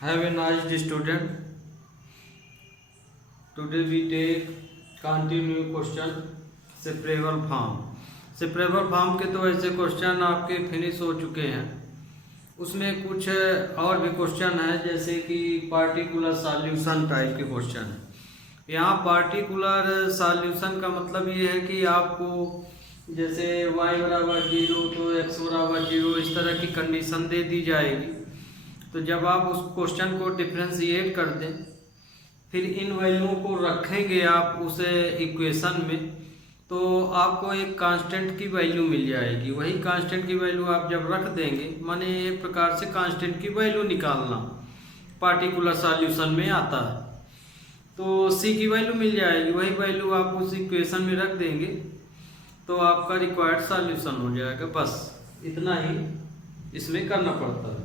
Have a nice day, student. Today we take continue question separal form. Separable form के तो ऐसे question आपके finish हो चुके हैं। उसमें कुछ और भी क्वेश्चन है, जैसे कि पार्टिकुलर सॉल्यूशन टाइप के क्वेश्चन है। यहाँ पार्टिकुलर सॉल्यूशन का मतलब ये है कि आपको जैसे y बराबर 0 तो x बराबर 0 इस तरह की कंडीशन दे दी जाएगी। तो जब आप उस क्वेश्चन को डिफ्रेंशिएट कर दें, फिर इन वैल्यूओं को रखेंगे आप उस इक्वेशन में, तो आपको एक कांस्टेंट की वैल्यू मिल जाएगी। वही कांस्टेंट की वैल्यू आप जब रख देंगे, माने एक प्रकार से कांस्टेंट की वैल्यू निकालना पार्टिकुलर सॉल्यूशन में आता है, तो सी की वैल्यू मिल जाएगी। वही वैल्यू आप उस इक्वेशन में रख देंगे तो आपका रिक्वायर्ड सॉल्यूशन हो जाएगा। बस इतना ही इसमें करना पड़ता है।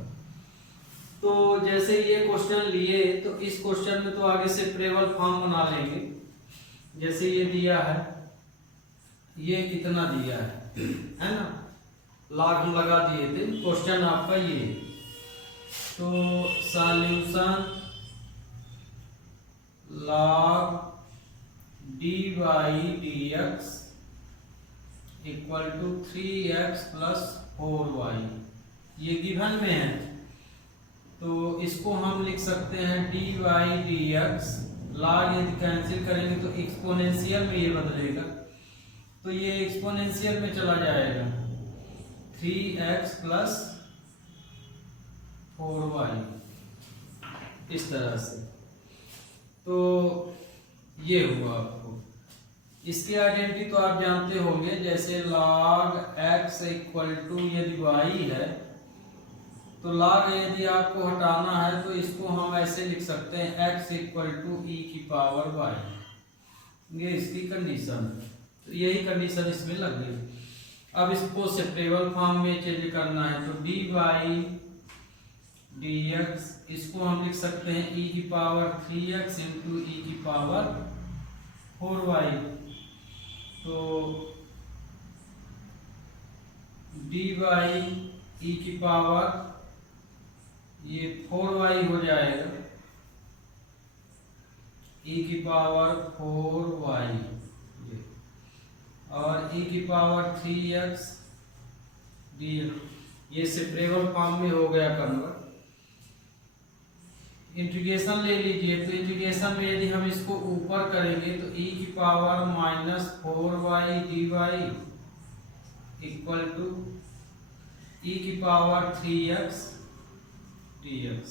तो जैसे ये क्वेश्चन लिए, तो इस क्वेश्चन में तो आगे से सेपरेबल फॉर्म बना लेंगे। जैसे ये दिया है, ये इतना दिया है ना, लॉग हम लगा दिए थे। क्वेश्चन आपका ये, तो solution log dy dx equal to 3x plus 4y, ये गिवन में है। तो इसको हम लिख सकते हैं dy dx, लॉग यदि कैंसिल करेंगे तो एक्सपोनेंशियल में ये बदलेगा, तो ये एक्सपोनेंशियल में चला जाएगा 3x प्लस 4y इस तरह से। तो ये हुआ आपको। इसकी आइडेंटिटी तो आप जानते होंगे, जैसे log x इक्वल टू यदि y है, तो log यदि आपको हटाना है तो इसको हम ऐसे लिख सकते हैं x इक्वल टू e की पावर y। ये इसकी कंडीशन, तो यही कंडीशन इसमें लग गई। अब इसको सेपरेबल फॉर्म में चेंज करना है, तो dy dx इसको हम लिख सकते हैं e की पावर 3x इंटू e की पावर 4y। तो dy e की पावर ये 4y हो जाएगा, e की पावर 4y और e की पावर 3x dx। ये सेपरेबल फॉर्म में हो गया कन्वर्ट। इंटीग्रेशन ले लीजिए, तो इंटीग्रेशन में यदि हम इसको ऊपर करेंगे तो e की power minus 4y dy equal to e की पावर 3x dx।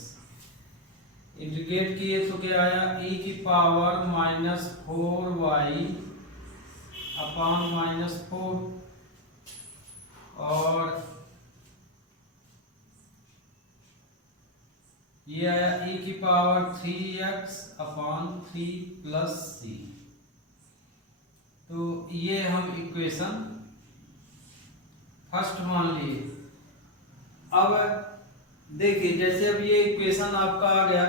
इंटीग्रेट किए तो क्या आया, e की power minus 4y upon minus 4 और ये आया e की power 3x upon 3 plus c। तो ये हम इक्वेशन फर्स्ट मान लिए। अब देखिए, जैसे अब ये इक्वेशन आपका आ गया,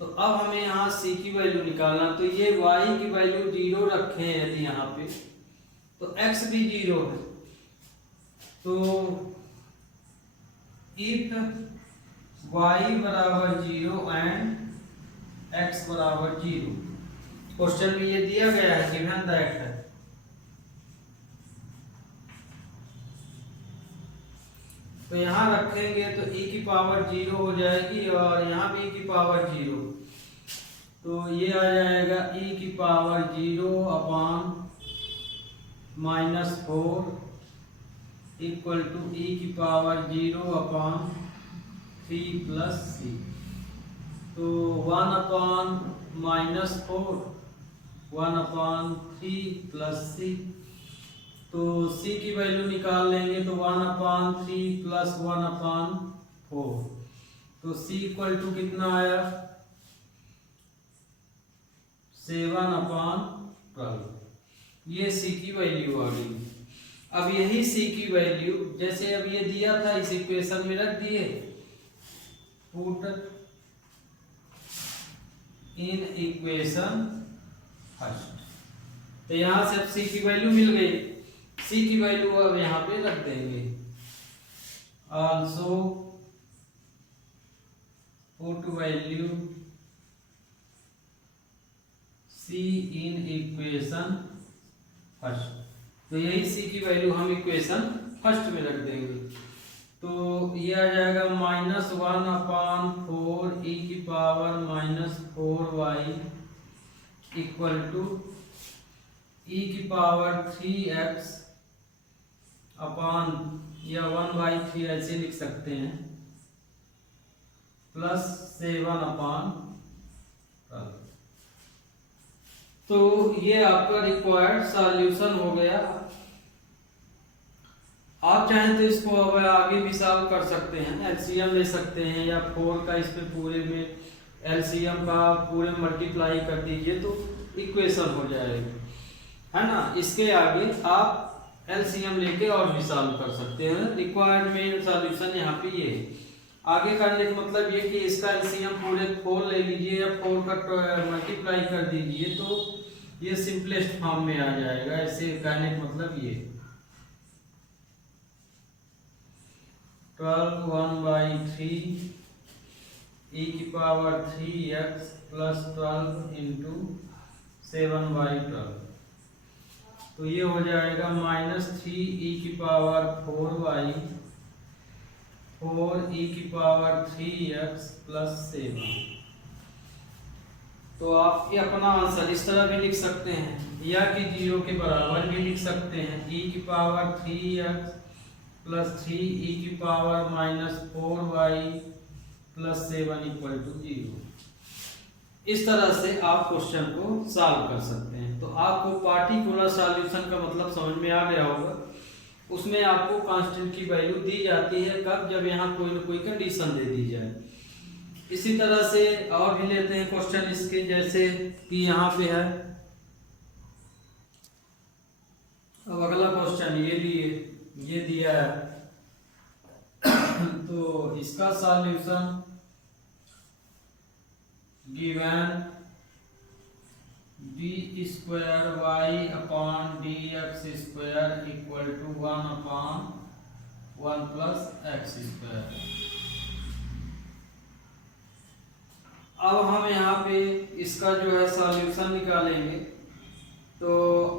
तो अब हमें यहाँ c की वैल्यू निकालना। तो ये y की वैल्यू 0 रखे हैं यदि यहाँ पे, तो x भी 0 है। तो इफ y बराबर 0 एंड x बराबर 0, क्वेश्चन में ये दिया गया है, गिवन दैट है। तो यहाँ रखेंगे तो e की पावर 0 हो जाएगी और यहाँ भी e की पावर 0, तो ये आ जाएगा e की power 0 upon minus 4 equal to e की पावर 0 अपॉन 3 प्लस c। तो 1 upon minus 4, 1 upon 3 plus c। तो c की वैल्यू निकाल लेंगे, तो 1 अपॉन 3 प्लस 1 अपॉन 4, तो c इक्वल टू कितना आया, 7 अपॉन 12। ये c की वैल्यू आ गई। अब यही c की वैल्यू, जैसे अब ये दिया था इस इक्वेशन में रख दिए, पुट इन इक्वेशन फर्स्ट, तो यहां से अब c की वैल्यू मिल गई। c की वैल्यू अब यहाँ पे रख देंगे, आल्सो पुट वैल्यू c इन इक्वेशन फर्स्ट। तो यही c की वैल्यू हम इक्वेशन फर्स्ट में रख देंगे। तो ये आ जाएगा -1/4 e की power -4y equal to e की पावर 3x अपान या 1/3 ऐसे लिख सकते हैं प्लस 7/12। तो ये आपका रिक्वायर्ड सॉल्यूशन हो गया। आप चाहें तो इसको अब आगे भी सॉल्व कर सकते हैं, एलसीएम ले सकते हैं या 4 का इस पे पूरे में एलसीएम का पूरे मल्टीप्लाई कर दीजिए तो इक्वेशन हो जाएगी, है ना। इसके आगे आप एलसीएम लेके और भी सॉल्व कर सकते हैं। रिक्वायर्ड मेन सॉल्यूशन यहाँ पे ये है। आगे करने का मतलब ये कि इसका एलसीएम पूरे 4 ले लीजिए या 4 का मल्टीप्लाई कर दीजिए तो ये सिंपलेस्ट फॉर्म में आ जाएगा। ऐसे कहने का मतलब ये 12 1/3 e की पावर 3x प्लस 12 इंटू 7/12। तो ये हो जाएगा -3 e की पावर 4y 4 e की पावर 3x प्लस 7। तो आप ये अपना आंसर इस तरह भी लिख सकते हैं या कि 0 के बराबर भी लिख सकते हैं। e की पावर 3x प्लस 3 e की power -4y plus 7 equal to 0। इस तरह से आप क्वेश्चन को सॉल्व कर सकते हैं। तो आपको पार्टिकुलर सॉल्यूशन का मतलब समझ में आ गया होगा। उसमें आपको कांस्टेंट की वैल्यू दी जाती है कब, जब यहाँ कोई ना कोई कंडीशन दे दी जाए। इसी तरह से और भी लेते हैं क्वेश्चन इसके, जैसे कि यहाँ पे है। अब अगला क्वेश्चन ये दिया है तो इसका solution given d² y/dx² equal to 1/1 plus x²। अब हम यहाँ पे इसका जो है सॉल्यूशन निकालेंगे। तो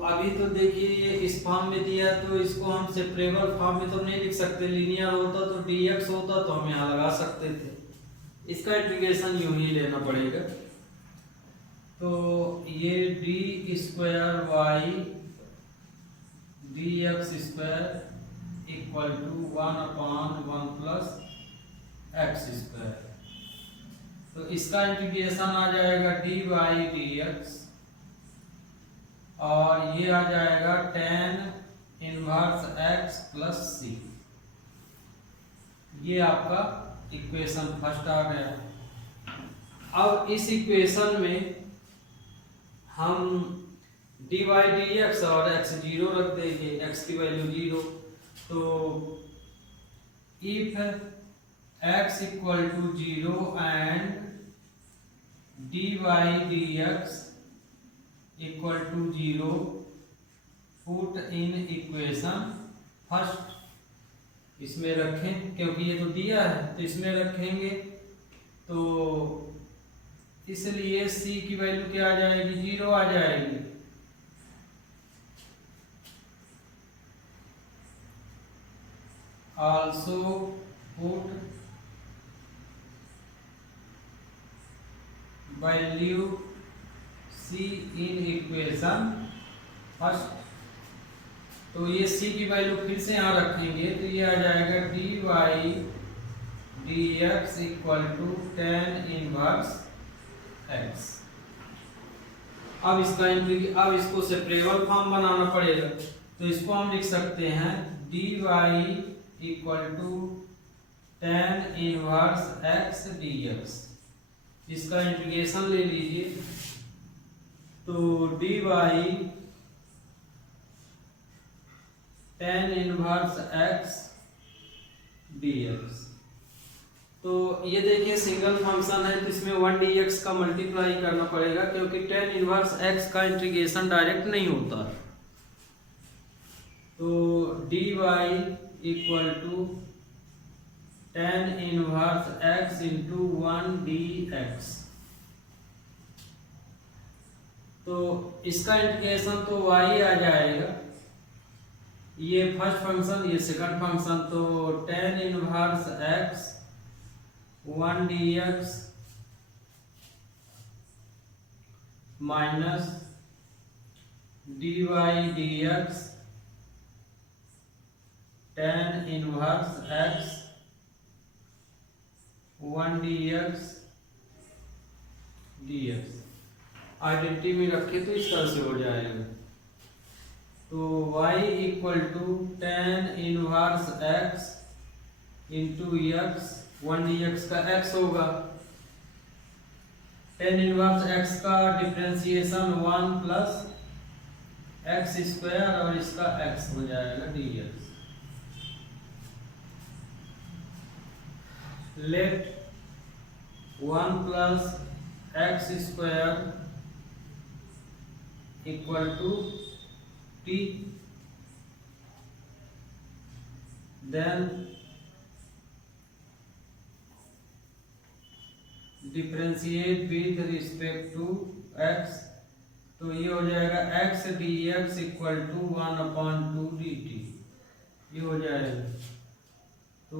अभी तो देखिए ये इस फॉर्म में दिया तो इसको हम सेपरेबल फॉर्म में तो नहीं लिख सकते। लीनियर होता तो dx होता तो हम यहाँ लगा सकते थे। इसका इंटीग्रेशन यूं ही लेना पड़ेगा। तो ये d² y dx² equal to 1/1 plus x²। तो इसका इंटीग्रेशन आ जाएगा dy dx और ये आ जाएगा tan inverse x plus c। ये आपका इक्वेशन फर्स्ट आ गया। अब इस इक्वेशन में हम dy dx और x 0 रख देंगे, x की वैल्यू 0। तो if x equal to 0 and dy dx equal to 0 put in equation first. इसमें रखें क्योंकि ये तो दिया है तो इसमें रखेंगे। तो इसलिए c की वैल्यू क्या आ जाएगी, 0 आ जाएगी। आल्सो पुट वैल्यू c इन इक्वेशन फर्स्ट। तो ये c की वैल्यू फिर से यहाँ रखेंगे तो ये आ जाएगा dy dx equal to tan inverse x। अब इसको सेपरेबल फॉर्म बनाना पड़ेगा। तो इसको हम लिख सकते हैं dy equal to tan inverse x dx। इसका इंटीग्रेशन ले लीजिए। तो dy tan inverse x dx। तो ये देखिए सिंगल फंक्शन है तो इसमें 1 dx का मल्टीप्लाई करना पड़ेगा क्योंकि tan इनवर्स x का इंटीग्रेशन डायरेक्ट नहीं होता। तो dy equal to tan inverse x into 1 dx। तो इसका इंटीग्रेशन तो y आ जाएगा, ये फर्स्ट फंक्शन ये सेकंड फंक्शन, तो tan inverse x 1 dx minus dy dx tan inverse x 1 dx dx identity में रखे तो इस तरह से हो जाएगा। तो y equal to tan inverse x into x 1 dx का x होगा, tan इनवर्स x का डिफरेंशिएशन 1 प्लस एक्स स्क्वायर और इसका x हो जाएगा dx। Let 1 plus x square equal to t, then differentiate with respect to x, तो ये हो जाएगा x dx equal to 1/2 dt, ये हो जाएगा। तो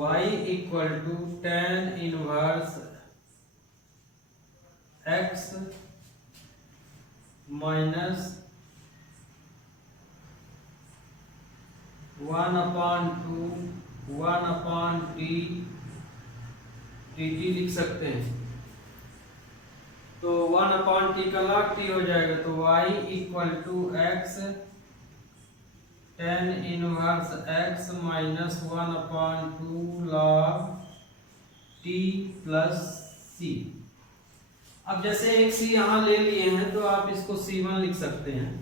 y equal to tan inverse x minus 1/2 dt लिख सकते हैं। तो 1/t का log t हो जाएगा, तो y equal to x tan inverse x minus 1/2 log t plus c। अब जैसे एक c यहाँ ले लिए हैं तो आप इसको c1 लिख सकते हैं।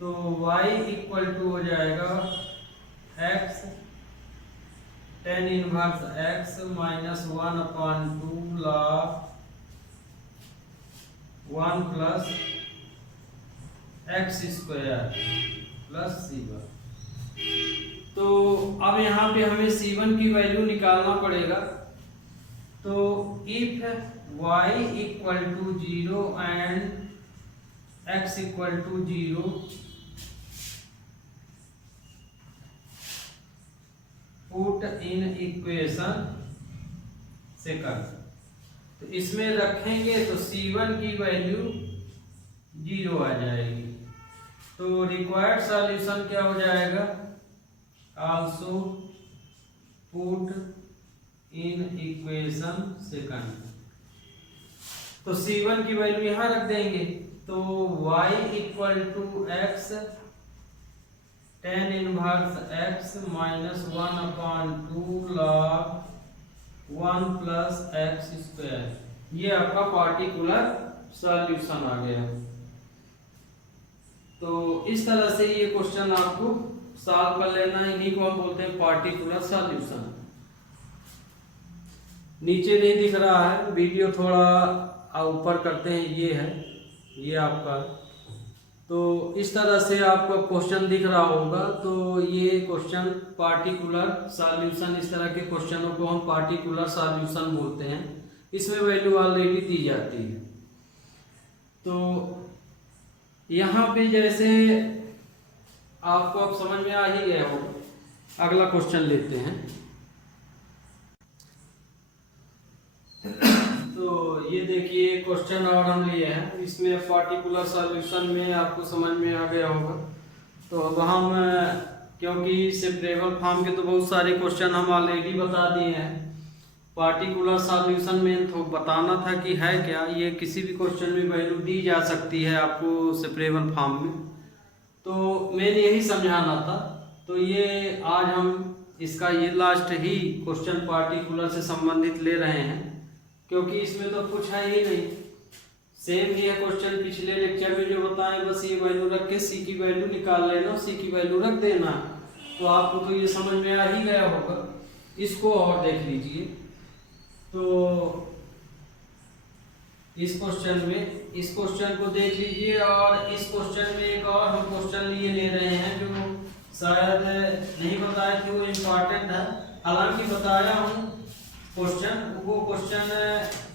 तो y इक्वल टू हो जाएगा x tan inverse x minus 1/2 log 1 plus x square plus c1। तो अब यहाँ पे हमें c1 की वैल्यू निकालना पड़ेगा। तो if y equal to 0 and x equal to 0, put in equation second, तो इसमें रखेंगे तो c1 की वैल्यू 0 आ जाएगी। तो रिक्वायर्ड सॉल्यूशन क्या हो जाएगा, also put in equation second. तो c1 की वैल्यू यहां रख देंगे, तो y equal to x tan inverse x minus 1/2 log 1 plus x square, ये आपका पार्टिकुलर सॉल्यूशन आ गया। तो इस तरह से ये क्वेश्चन आपको सॉल्व कर लेना, इन्हीं को हम बोलते हैं पार्टिकुलर सॉल्यूशन। नीचे नहीं दिख रहा है, वीडियो थोड़ा ऊपर करते हैं, ये है ये आपका। तो इस तरह से आपको क्वेश्चन दिख रहा होगा। तो ये क्वेश्चन पार्टिकुलर सॉल्यूशन, इस तरह के क्वेश्चनों को हम पार्टिकुलर सॉल्यूशन बोलते हैं। इसमें वैल्यू ऑलरेडी दी जाती है। तो यहाँ पे जैसे आपको अब समझ में आ ही गया होगा। अगला क्वेश्चन लेते हैं। तो ये देखिए क्वेश्चन और हम लिए हैं, इसमें पार्टिकुलर सॉल्यूशन में आपको समझ में आ गया होगा। तो अब हम, क्योंकि सेपरेबल फॉर्म के तो बहुत सारे क्वेश्चन हम ऑलरेडी बता दिए हैं, पार्टिकुलर सॉल्यूशन में तो बताना था कि है क्या। ये किसी भी क्वेश्चन में वैल्यू दी जा सकती है आपको सेपरेबल फॉर्म में, तो मैंने यही समझाना था। तो ये आज हम इसका ये लास्ट ही क्वेश्चन पार्टिकुलर से संबंधित ले रहे हैं, क्योंकि इसमें तो कुछ है ही नहीं, सेम ही है क्वेश्चन पिछले लेक्चर में जो बताएं। बस ये वैल्यू रख के सी की वैल्यू निकाल लेना, सी की वैल्यू रख देना, तो आपको तो ये समझ में आ ही गया होगा। इसको और देख लीजिए। तो इस क्वेश्चन में, इस क्वेश्चन को देख लीजिए, और इस क्वेश्चन में एक और हम क्वेश्चन लिए ले रहे हैं जो शायद नहीं बताए थे, वो इम्पोर्टेंट है। हालांकि बताया हूँ क्वेश्चन, वो क्वेश्चन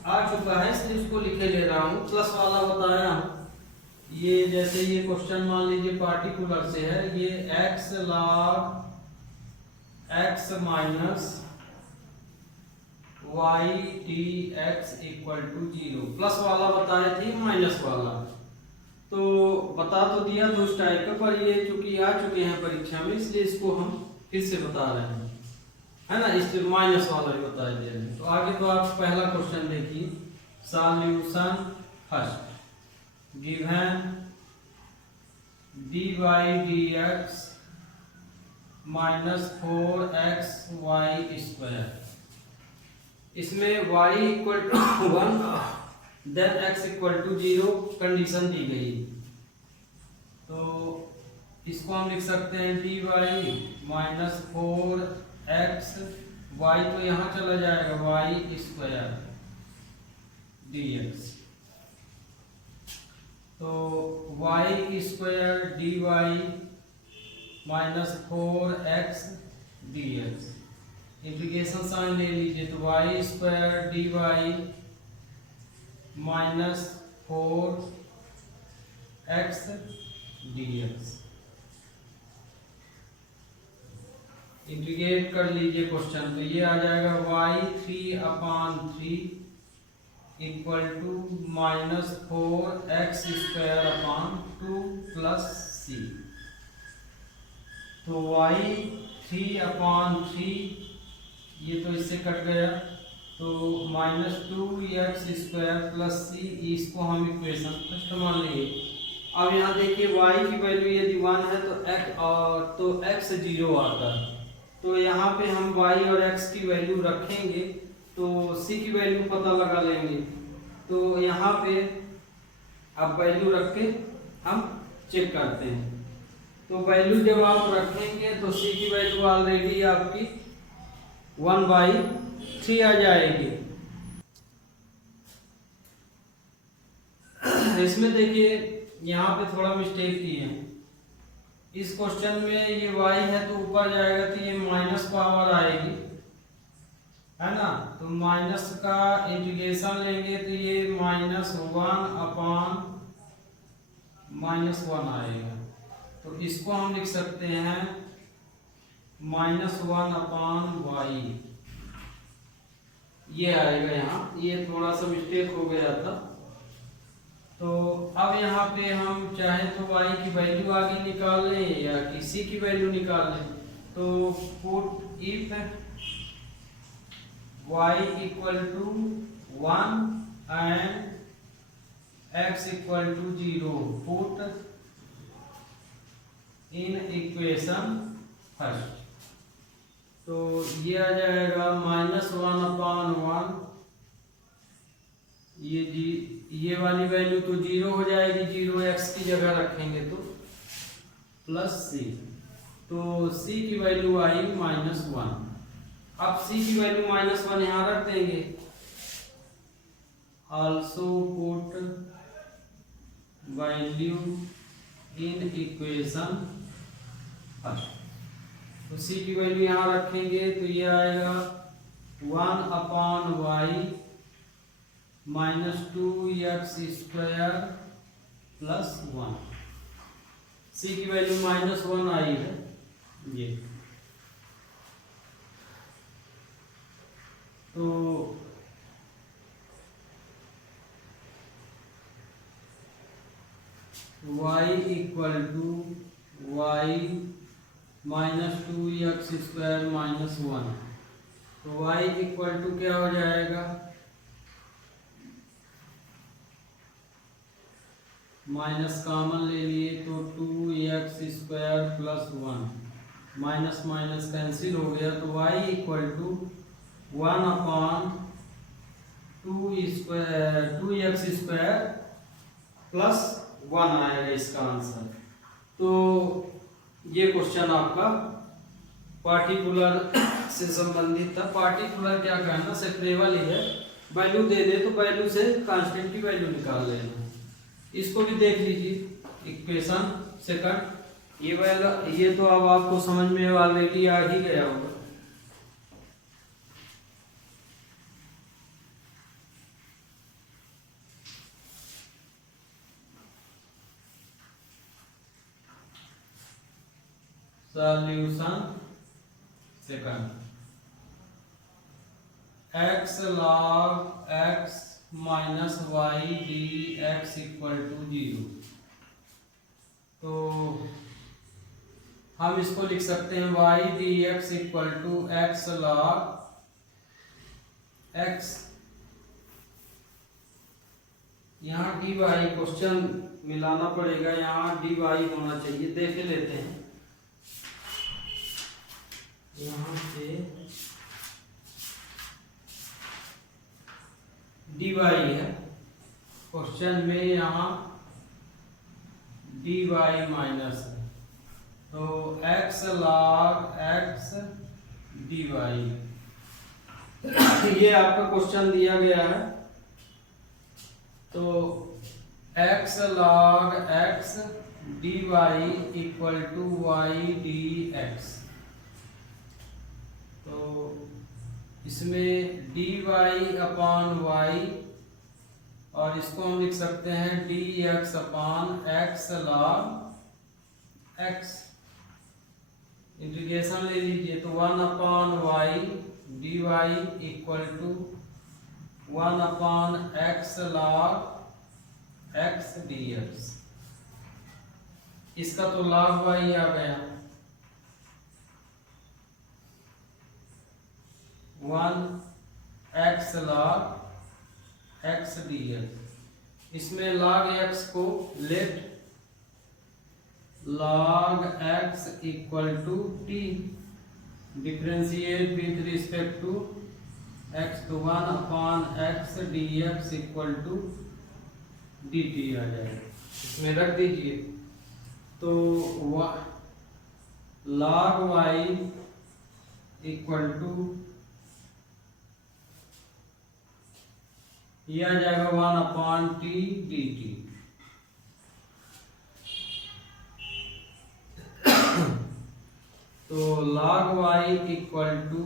आ चुका है इसलिए उसको लिखे ले रहा हूँ। प्लस वाला बताया हूँ, ये जैसे ये क्वेश्चन मान लीजिए पार्टिकुलर से है, ये x log x minus y dx equal to 0। Plus वाला बताए थे, माइनस वाला तो बता तो दिया दो टाइप का, पर ये चूंकि आ चुके हैं परीक्षा में इसलिए इसको हम फिर से बता रहे हैं, है ना। इस माइनस वाला भी बता दिया है। तो आगे तो आप पहला क्वेश्चन देखिए, solution first given dy dx minus 4xy square, इसमें y equal to 1 then x equal to 0 condition दी गई। तो इसको हम लिख सकते हैं dy माइनस 4x, y तो यहाँ चला जाएगा y स्क्वायर dx, तो y square dy minus 4x dx, integration sign ले लीजिए, तो y square dy minus 4x dx, integrate कर लीजिए क्वेश्चन, तो ये आ जाएगा y 3/3 equal to minus 4x square upon 2 plus c, तो y 3/3 ये तो इससे कट गया, तो minus 2x square plus c, इसको हम इक्वेशन फर्स्ट मान लिए। अब यहाँ देखिए y की वैल्यू यदि 1 है तो x 0 आता है, तो यहाँ पे हम y और x की वैल्यू रखेंगे तो c की वैल्यू पता लगा लेंगे। तो यहाँ पे अब वैल्यू रख के हम चेक करते हैं, तो वैल्यू जब आप रखेंगे तो c की वैल्यू ऑलरेडी आपकी 1/3 आ जाएगी। इसमें देखिए यहाँ पे थोड़ा मिस्टेक की है, इस क्वेश्चन में ये y है तो ऊपर जाएगा तो ये माइनस पावर आएगी, है ना। तो माइनस का इंटीग्रेशन लेंगे तो ये -1/-1 आएगा, तो इसको हम लिख सकते हैं -1/y, ये आएगा यहाँ, ये थोड़ा सा मिस्टेक हो गया था। तो अब यहाँ पे हम चाहे तो y की वैल्यू आगे निकाल लें या किसी की वैल्यू निकाल लें, तो put if y equal to 1 and x equal to 0, put in equation first, तो ये आ जाएगा -1/1, ये वाली वैल्यू तो 0 हो जाएगी, 0x की जगह रखेंगे तो प्लस c, तो c की वैल्यू आई -1। अब c की वैल्यू -1 यहाँ रख देंगे, also put value in equation first, तो c की वैल्यू यहाँ रखेंगे तो ये आएगा 1/y -2x square plus 1, c की वैल्यू -1 आई है ये। तो y equal to y -2x square -1, तो y इक्वल टू क्या हो जाएगा, माइनस कॉमन ले लिए तो 2x square plus 1, minus minus cancel हो गया, तो y equal to 1/2x square plus 1 आएगा इसका आंसर। तो ये क्वेश्चन आपका पार्टिकुलर से संबंधित था। पार्टिकुलर क्या करना, सेपरेबल ही है, वैल्यू दे दे तो वैल्यू से कांस्टेंट की वैल्यू निकाल लेना। इसको भी देख लीजिए इक्वेशन सेकंड, ये वाला ये तो अब आपको समझ में ऑलरेडी आ ही गया होगा। Solution second, x log x minus y d x equal to 0। तो हम इसको लिख सकते हैं y d x equal to x log x, यहाँ डी वाई क्वेश्चन मिलाना पड़ेगा, यहाँ डी वाई होना चाहिए, देख लेते हैं। यहाँ से डी वाई है क्वेश्चन में, यहाँ डी वाई माइनस है, तो x log x d y, ये आपका क्वेश्चन दिया गया है। तो x log x d y equal to y d x, तो इसमें डी वाई अपॉन वाई, और इसको हम लिख सकते हैं d x upon x log x. Integration ले लीजिए, तो 1 upon y d y equal to 1 upon x log x d x. इसका तो लॉग वाई आ गया, 1 x log x d x. इसमें log x को let log x equal to t, differentiate with respect to x, तो 1 upon x d x equal to d t आ जाएगा, इसमें रख दीजिए। तो log y इक्वल टू ये आ जाएगा 1 अपॉन टी डी टी। तो log y equal to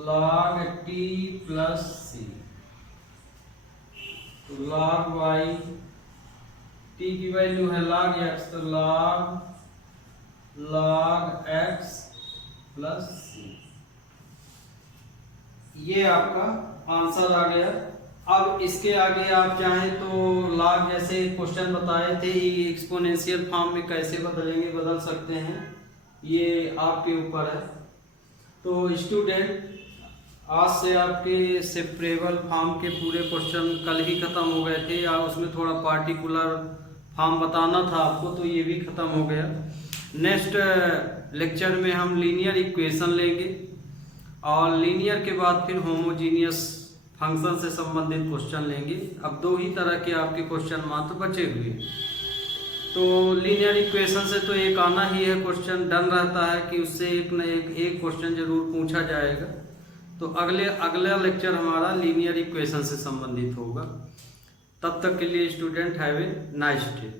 log t plus c, तो log y, t की वैल्यू है log x, तो log x प्लस सी, ये आपका आंसर आ गया। अब इसके आगे आप चाहें तो log, जैसे क्वेश्चन बताए थे, एक्सपोनेंशियल फॉर्म में कैसे बदलेंगे, बदल सकते हैं, ये आपके ऊपर है। तो स्टूडेंट, आज से आपके सेपरेबल फॉर्म के पूरे क्वेश्चन कल ही ख़त्म हो गए थे, या उसमें थोड़ा पार्टिकुलर फॉर्म बताना था आपको, तो ये भी ख़त्म हो गया। नेक्स्ट लेक्चर में हम लीनियर इक्वेशन लेंगे, और लीनियर के बाद फिर होमोजीनियस फंक्शन से संबंधित क्वेश्चन लेंगे। अब 2 ही तरह के आपके क्वेश्चन मात्र बचे हुए। तो लीनियर इक्वेशन से तो एक आना ही है क्वेश्चन, डन रहता है कि उससे एक न एक क्वेश्चन जरूर पूछा जाएगा। तो अगला लेक्चर हमारा लीनियर इक्वेशन से संबंधित होगा। तब तक के लिए student have a nice day.